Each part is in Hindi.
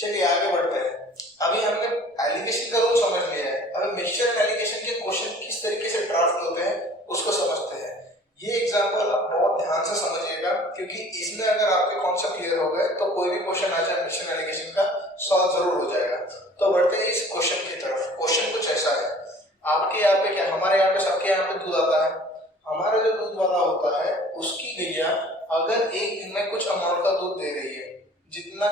चलिए आगे बढ़ते हैं। अभी हमने एलिगेशन का रूल समझ लिया है, अभी मिक्सचर एंड एलिगेशन के क्वेश्चन किस तरीके से ड्राफ्ट होते हैं उसको समझते हैं। ये एग्जांपल आप बहुत ध्यान से समझिएगा, क्योंकि इसमें अगर आपके कॉन्सेप्ट क्लियर हो गए तो कोई भी क्वेश्चन आ जाए मिक्सचर एलिगेशन का सॉल्व जरूर हो जाएगा। तो बढ़ते हैं इस क्वेश्चन की तरफ। क्वेश्चन कुछ ऐसा है, आपके यहाँ पे क्या, हमारे यहाँ पे सबके यहाँ पे दूध आता है। हमारा जो दूध वाला होता है उसकी गैया अगर एक दिन में कुछ अमाउंट का दूध दे रही है जितना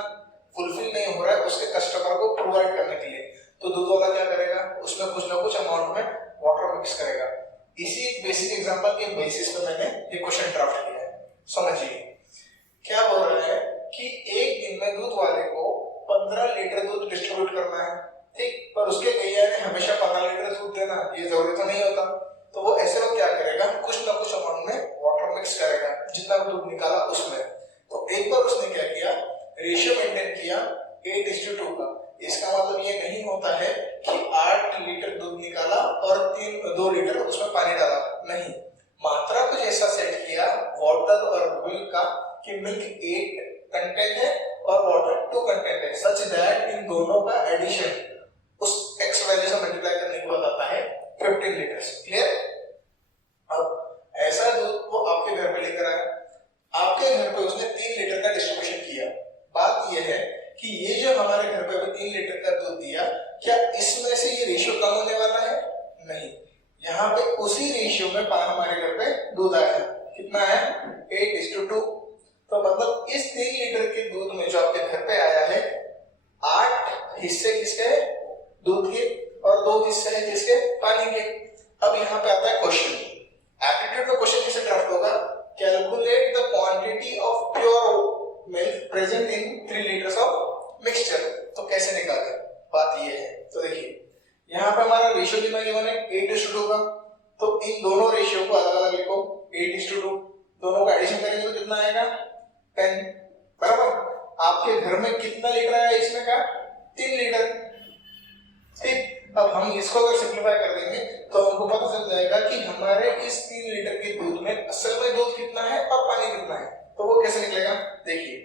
फुलफिल नहीं हो रहा है उसके कस्टमर को प्रोवाइड करने के लिए, तो दूध वाला क्या करेगा, उसमें कुछ ना कुछ अमाउंट में वाटर मिक्स करेगा। इसी एक बेसिक एग्जांपल के बेसिस पे मैंने ये क्वेश्चन ड्राफ्ट किया है। समझिए क्या बोल रहा है कि एक दिन में दूध वाले को 15 लीटर दूध डिस्ट्रीब्यूट करना है, ठीक, पर उसके गैया ने हमेशा 15 लीटर दूध देना ये जरूरी तो नहीं होता। तो वो ऐसे में क्या करेगा, कुछ ना कुछ अमाउंट में वाटर मिक्स करेगा जितना दूध निकाला उसमें। तो एक बार उसने क्या किया, रेशियो मेंटेन किया 8:2 का। इसका मतलब ये नहीं होता है कि 8 लीटर दूध निकाला और 2 लीटर उसमें पानी डाला, नहीं, मात्रा कुछ ऐसा सेट किया वाटर और मिल्क का कि मिल्क 8 कंटेंट है और वाटर 2 कंटेंट है, सच दैट इन दोनों का एडिशन उस x वैल्यू से मल्टीप्लाई करने के बाद आता है 15 लीटर। क्लियर? अब ऐसा दूध वो आपके घर पे लेकर आया, आपके घर पे उसने 3 लीटर का डिस्ट्रीब्यूशन किया। बात यह है कि ये जो हमारे घर पे 3 लीटर का दूध दिया, क्या इसमें से ये रेशियो कम होने वाला है? नहीं, यहाँ पे उसी रेशियो में हमारे घर पे दूध आया है। कितना है? 8:2। तो मतलब इस 3 लीटर के दूध में जो आपके घर पे आया है 8 हिस्से किसके? दूध के, और 2 हिस्से हैं किसके? पानी के। अब यहाँ पे आता है क्वेश्चन। एप्टीट्यूड का क्वेश्चन कैसे ड्राफ्ट होगा? Calculate the quantity of pure milk present in 3 litres of mixture. तो कैसे निकालें? बात ये है, तो देखिए यहाँ पे हमारा रेशियो कितना गिवन है? 8:2 का। तो इन दोनों रेशियो को अलग अलग लिखो, 8:2, दोनों का एडिशन करेंगे तो कितना आएगा? 10, बराबर। आपके घर में कितना लीटर आया इसमें का? 3 लीटर, ठीक। अब हम इसको अगर सिंप्लीफाई कर देंगे तो हमको पता चल जाएगा कि हमारे इस 3 लीटर के दूध में असल में दूध कितना है और पानी कितना है। तो वो कैसे निकलेगा? देखिए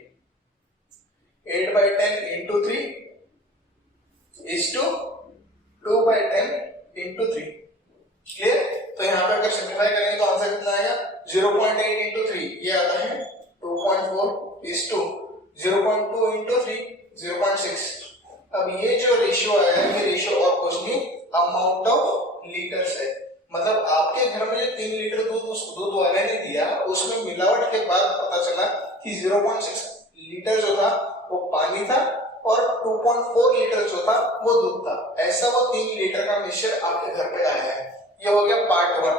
8/10 into 3 is to 2/10 into 3। Clear? तो यहाँ पे अगर सिंप्लीफाई करेंगे तो आंसर कितना आएगा? 0.8 into 3, ये आता है 2.4 is to 0.2 into 3 0.6। अब ये जो रेशियो आया है ये रेशियो और कुछ नहीं, अमाउंट ऑफ लीटर्स है। मतलब आपके घर में जो 3 लीटर दूध उस दूध वाले ने दिया उसमें मिलावट के बाद पता चला कि 0.6 लीटर जो था वो पानी था और 2.4 लीटर जो था वो दूध था। ऐसा वो 3 लीटर का मिक्सचर आपके घर पे आया है। ये हो गया पार्ट 1।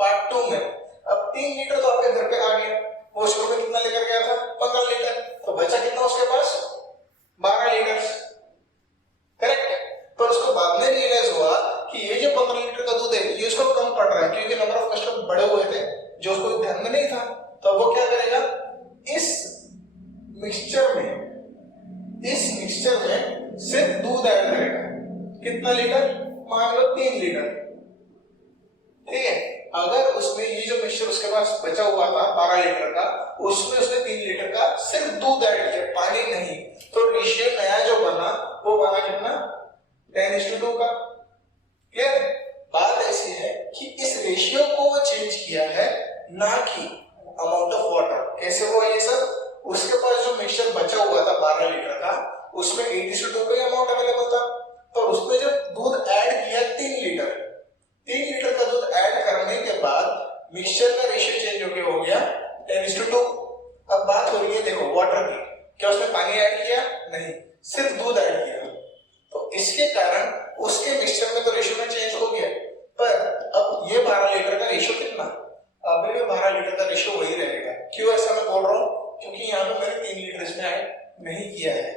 पार्ट 2 में अब 3 लीटर तो आपके घर पे आ गया, वो शुरू में कितना लेकर गया था? 15 लीटर। तो बचा कितना उसके पास? 12 लीटर। करेक्ट? पर उसको बाद में रियलाइज हुआ कि ये जो 15 लीटर का दूध है ये उसको कम पड़ रहा है, क्योंकि नंबर ऑफ कस्टमर बड़े हुए थे जो उसको ध्यान में नहीं था। तो वो क्या करेगा, इस मिक्सचर में सिर्फ दूध ऐड करेगा। कितना लीटर? मान लो 3 लीटर, ठीक है। अगर उसमें ये जो मिक्सचर उसके पास बचा हुआ था 12 लीटर का, उसमें उसने 3 लीटर का सिर्फ दूध ऐड किया, पानी नहीं। तो रेशियो नया जो बना वो बना कितना? 10:2 का। क्लियर? बात ऐसी है कि इस रेशियो को वो चेंज किया है, ना कि अमाउंट ऑफ वाटर। कैसे हुआ ये सब? उसके पास जो मिक्सचर बचा हुआ था 12 लीटर का, उसमें 8:2 का अमाउंट अवेलेबल था। तो उसने जब दूध ऐड किया 3 लीटर का दूध ऐड करने के बाद मिक्सचर का रेशियो चेंज हो गया 10:2। अब बात हो रही है देखो वाटर की, क्या उसने पानी ऐड किया? नहीं, सिर्फ दूध ऐड किया। तो इसके कारण उसके मिक्सचर में तो रेशियो में चेंज हो गया, पर अब ये 12 लीटर का रेशियो कितना? अभी भी 12 लीटर का रेशियो वही रहेगा। क्यों ऐसा मैं बोल रहा हूँ? क्योंकि यहाँ पे मैंने 3 लीटर इसमें ऐड नहीं किया है,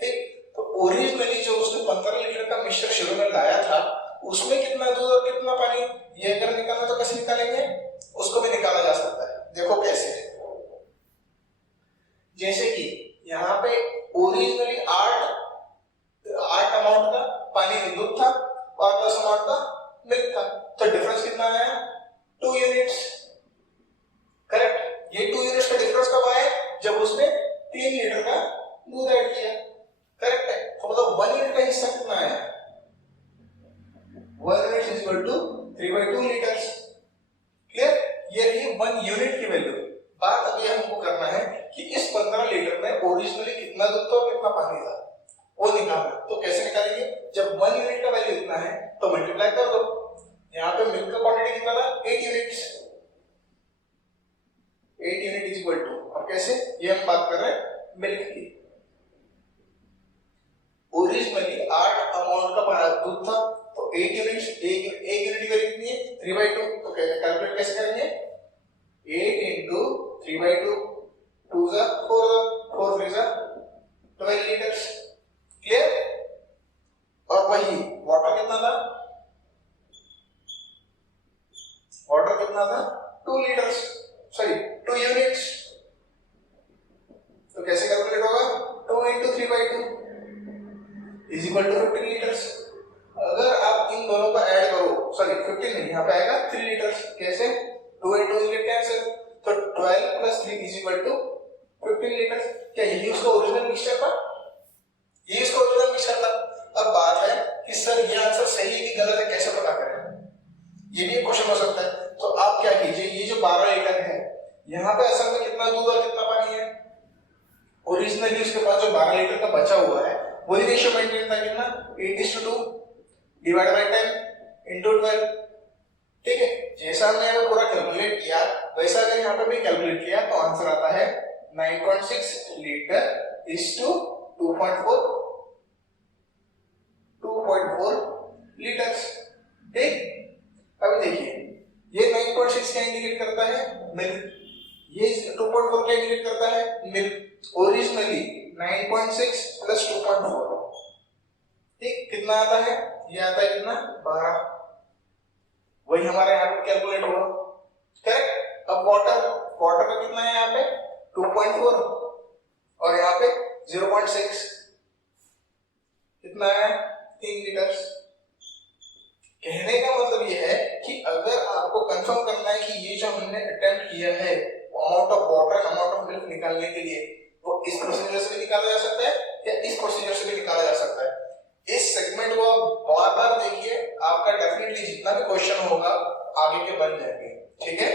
ठीक। तो ओरिजिनली जो उसने 15 लीटर का मिक्सचर शुरू में लाया था उसमें कितना दूध और कितना पानी, ये अगर निकालना तो कैसे निकालेंगे? उसको भी निकाला जा सकता है। देखो कैसे, जैसे कि यहाँ पे ओरिजिनली 8 अमाउंट का पानी दूध था और 10 अमाउंट का मिल्क था। तो डिफरेंस कितना आया? 2 यूनिट्स। करेक्ट? ये 2 यूनिट्स का डिफरेंस कब आया? जब उसने 3 लीटर का दूध ऐड किया। करेक्ट है? यूनिट की वैल्यू। बात अभी हमको करना है कि इस 15 लीटर में ओरिजिनली कितना दूध था और कितना पानी था वो निकालना। तो कैसे निकालेंगे, जब 1 यूनिट का वैल्यू इतना है तो मल्टीप्लाई कर दो। यहाँ पे मिल्क का क्वांटिटी कितना था, 8 units. 8 unit is equal to, अब कैसे, ये हम बात कर रहे हैं मिल्क की। ओरिजिनली 8 अमाउंट का दूध था तो 8 यूनिट्स, एक यूनिट की वैल्यू कितनी है, 3/2। तो कैलकुलेट कैसे करेंगे, 8 into 3/2, 2 जा 4 जा 4 3 जा 12 लीटर्स। क्लियर। और वही वाटर कितना था, वाटर कितना था, 2 लीटर्स, सॉरी 2 यूनिट्स। तो कैसे कैलकुलेट होगा, 2 into 3/2 is equal to 15 litres. अगर आप इन दोनों का ऐड करो, सॉरी 15 नहीं, यहाँ पे आएगा 3 लीटर्स। कैसे, 2 into 2 गेट कैंसिल, तो 12 plus 3 is equal to 15 litres. क्या यही उसका ओरिजिनल मिक्सचर था, ये इसका ओरिजिनल मिक्सचर था। अब बात है कि सर ये आंसर सही है कि गलत है, कैसे पता करें, ये भी एक क्वेश्चन हो सकता है। तो आप क्या कीजिए, ये जो 12 लीटर है यहाँ पे असल में कितना दूध और कितना पानी है, ओरिजिनली उसके पास जो 12 लीटर का बचा हुआ है वही रेशियो मेंटेन था, कितना 8:2 डिवाइड बाय 10 into 12। ठीक है, जैसा हमने यहाँ पे पूरा कैलकुलेट किया वैसा अगर यहाँ पे भी कैलकुलेट किया तो आंसर आता है 9.6 लीटर इज टू 2.4 लीटर्स। ठीक, अभी देखिए ये 9.6 क्या इंडिकेट करता है, मिल्क। ये 2.4 क्या इंडिकेट करता है, मिल्क। ओरिजिनली 9.6 प्लस 2.4, ठीक, कितना आता है, ये आता है कितना, 12। वही हमारे यहाँ पे कैलकुलेट हुआ, करेक्ट। अब वाटर, वाटर का कितना है यहाँ पे 2.4 और यहाँ पे 0.6, कितना है 3 लीटर्स। कहने का मतलब ये है कि अगर आपको कंफर्म करना है कि ये जो हमने अटेम्प्ट किया है amount of water, amount of milk निकालने के लिए, वो इस प्रोसीजर से भी निकाला जा सकता है या इस प्रोसीजर से भी निकाला जा सकता है। इस सेगमेंट को आप बार बार देखिए, आपका डेफिनेटली जितना भी क्वेश्चन होगा आगे के बन जाएंगे। ठीक है,